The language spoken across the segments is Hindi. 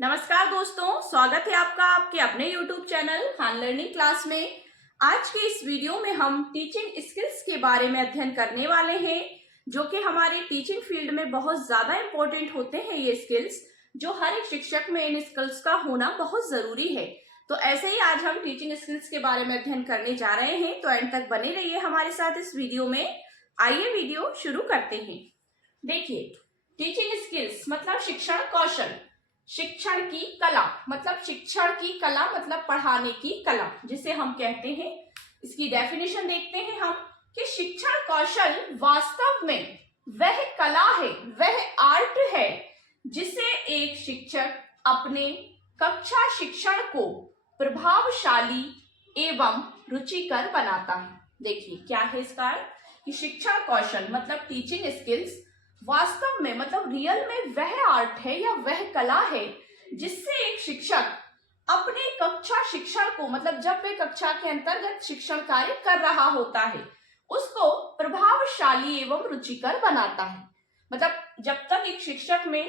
नमस्कार दोस्तों, स्वागत है आपका आपके अपने YouTube channel Khan learning class में। आज के इस वीडियो में हम टीचिंग स्किल्स के बारे में अध्ययन करने वाले हैं, जो कि हमारे टीचिंग फील्ड में बहुत ज्यादा इंपॉर्टेंट होते हैं। ये स्किल्स जो हर एक शिक्षक में इन स्किल्स का होना बहुत जरूरी है। तो ऐसे ही आज हम टीचिंग स्किल्स के बारे में अध्ययन करने जा रहे हैं, तो एंड तक बने रहिए हमारे साथ इस वीडियो में। आइए वीडियो शुरू करते हैं। देखिए, टीचिंग स्किल्स मतलब शिक्षण कौशल, शिक्षण की कला मतलब शिक्षण की कला मतलब पढ़ाने की कला, जिसे हम कहते हैं। इसकी डेफिनेशन देखते हैं हम कि शिक्षण कौशल वास्तव में वह कला है, वह आर्ट है जिसे एक शिक्षक अपने कक्षा शिक्षण को प्रभावशाली एवं रुचिकर बनाता है। देखिए क्या है इसका अर्थ कि शिक्षण कौशल मतलब टीचिंग स्किल्स वास्तव में मतलब रियल में वह आर्ट है या वह कला है जिससे एक शिक्षक अपने कक्षा शिक्षण को मतलब जब वे कक्षा के अंतर्गत शिक्षण कार्य कर रहा होता है उसको प्रभावशाली एवं रुचिकर बनाता है। मतलब जब तक एक शिक्षक में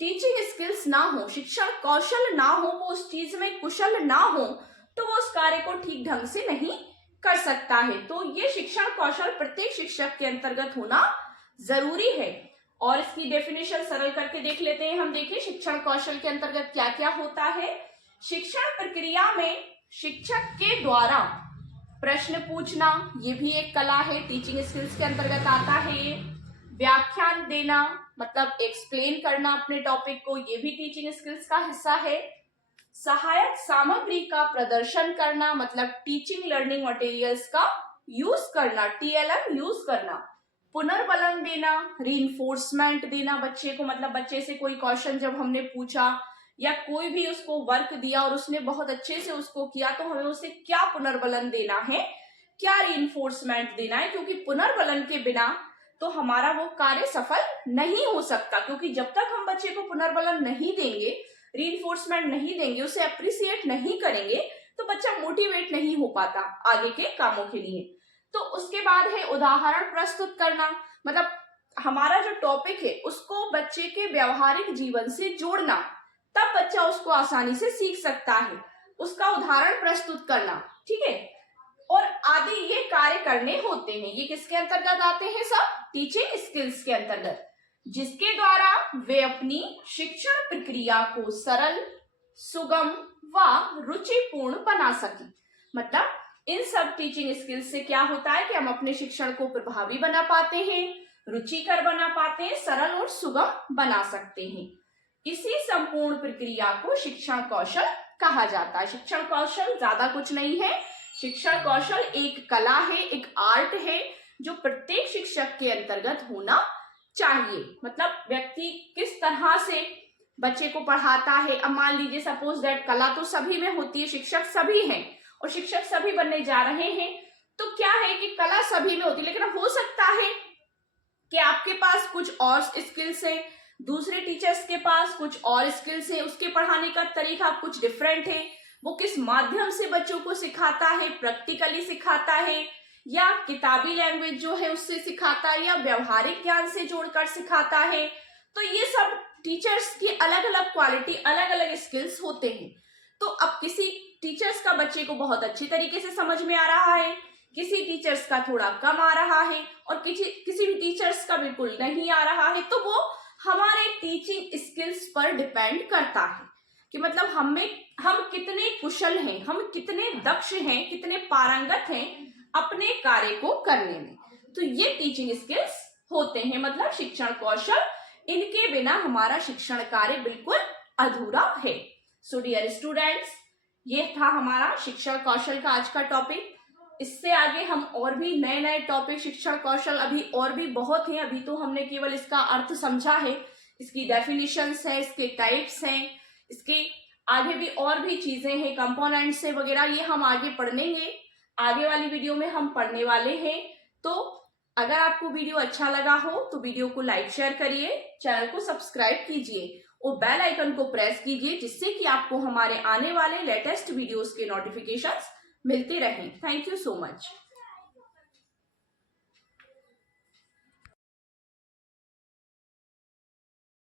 टीचिंग स्किल्स ना हो, शिक्षण कौशल ना हो, वो उस चीज में कुशल ना हो, तो वो उस कार्य को ठीक ढंग से नहीं कर सकता है। तो ये शिक्षण कौशल प्रत्येक शिक्षक के अंतर्गत होना जरूरी है। और इसकी डेफिनेशन सरल करके देख लेते हैं हम। देखिए शिक्षण कौशल के अंतर्गत क्या क्या होता है। शिक्षण प्रक्रिया में शिक्षक के द्वारा प्रश्न पूछना, ये भी एक कला है, टीचिंग स्किल्स के अंतर्गत आता है। ये व्याख्यान देना मतलब एक्सप्लेन करना अपने टॉपिक को, ये भी टीचिंग स्किल्स का हिस्सा है। सहायक सामग्री का प्रदर्शन करना मतलब टीचिंग लर्निंग मटेरियल्स का यूज करना, TLM यूज करना। पुनर्बलन देना, रीइंफोर्समेंट देना बच्चे को, मतलब बच्चे से कोई क्वेश्चन जब हमने पूछा या कोई भी उसको वर्क दिया और उसने बहुत अच्छे से उसको किया, तो हमें उसे क्या पुनर्बलन देना है, क्या रीइंफोर्समेंट देना है, क्योंकि पुनर्बलन के बिना तो हमारा वो कार्य सफल नहीं हो सकता। क्योंकि जब तक हम बच्चे को पुनर्बलन नहीं देंगे, रीइंफोर्समेंट नहीं देंगे, उसे अप्रिसिएट नहीं करेंगे, तो बच्चा मोटिवेट नहीं हो पाता आगे के कामों के लिए। तो उसके बाद है उदाहरण प्रस्तुत करना, मतलब हमारा जो टॉपिक है उसको बच्चे के व्यवहारिक जीवन से जोड़ना, तब बच्चा उसको आसानी से सीख सकता है। उसका उदाहरण प्रस्तुत करना, ठीक है, और आदि ये कार्य करने होते हैं। ये किसके अंतर्गत आते हैं? सब टीचिंग स्किल्स के अंतर्गत, जिसके द्वारा वे अपनी शिक्षण प्रक्रिया को सरल, सुगम व रुचिपूर्ण बना सके। मतलब इन सब टीचिंग स्किल्स से क्या होता है कि हम अपने शिक्षण को प्रभावी बना पाते हैं, रुचिकर बना पाते हैं, सरल और सुगम बना सकते हैं। इसी संपूर्ण प्रक्रिया को शिक्षण कौशल कहा जाता है। शिक्षण कौशल ज्यादा कुछ नहीं है, शिक्षण कौशल एक कला है, एक आर्ट है जो प्रत्येक शिक्षक के अंतर्गत होना चाहिए। मतलब व्यक्ति किस तरह से बच्चे को पढ़ाता है। अब मान लीजिए सपोज दैट कला तो सभी में होती है, शिक्षक सभी हैं और शिक्षक सभी बनने जा रहे हैं, तो क्या है कि कला सभी में होती है, लेकिन हो सकता है कि आपके पास कुछ और स्किल्स है, दूसरे टीचर्स के पास कुछ और स्किल्स है, उसके पढ़ाने का तरीका कुछ डिफरेंट है। वो किस माध्यम से बच्चों को सिखाता है, प्रैक्टिकली सिखाता है या किताबी लैंग्वेज जो है उससे सिखाता है या व्यवहारिक ज्ञान से जोड़कर सिखाता है। तो ये सब टीचर्स की अलग अलग क्वालिटी, अलग अलग स्किल्स होते हैं। तो अब किसी टीचर्स का बच्चे को बहुत अच्छी तरीके से समझ में आ रहा है, किसी टीचर्स का थोड़ा कम आ रहा है और किसी भी टीचर्स का बिल्कुल नहीं आ रहा है। तो वो हमारे टीचिंग स्किल्स पर डिपेंड करता है कि मतलब हम कितने कुशल हैं, हम कितने दक्ष हैं, कितने पारंगत हैं अपने कार्य को करने में। तो ये टीचिंग स्किल्स होते हैं, मतलब शिक्षण कौशल। इनके बिना हमारा शिक्षण कार्य बिल्कुल अधूरा है। सो डियर स्टूडेंट्स, ये था हमारा शिक्षण कौशल का आज का टॉपिक। इससे आगे हम और भी नए नए टॉपिक शिक्षण कौशल अभी और भी बहुत हैं। अभी तो हमने केवल इसका अर्थ समझा है, इसकी डेफिनेशंस है, इसके टाइप्स हैं, इसके आगे भी और भी चीजें हैं, कंपोनेंट्स है वगैरह, ये हम आगे पढ़ेंगे। आगे वाली वीडियो में हम पढ़ने वाले हैं। तो अगर आपको वीडियो अच्छा लगा हो तो वीडियो को लाइक शेयर करिए, चैनल को सब्सक्राइब कीजिए और बेल आइकन को प्रेस कीजिए, जिससे कि आपको हमारे आने वाले लेटेस्ट वीडियोस के नोटिफिकेशंस मिलते रहें। Thank you so much.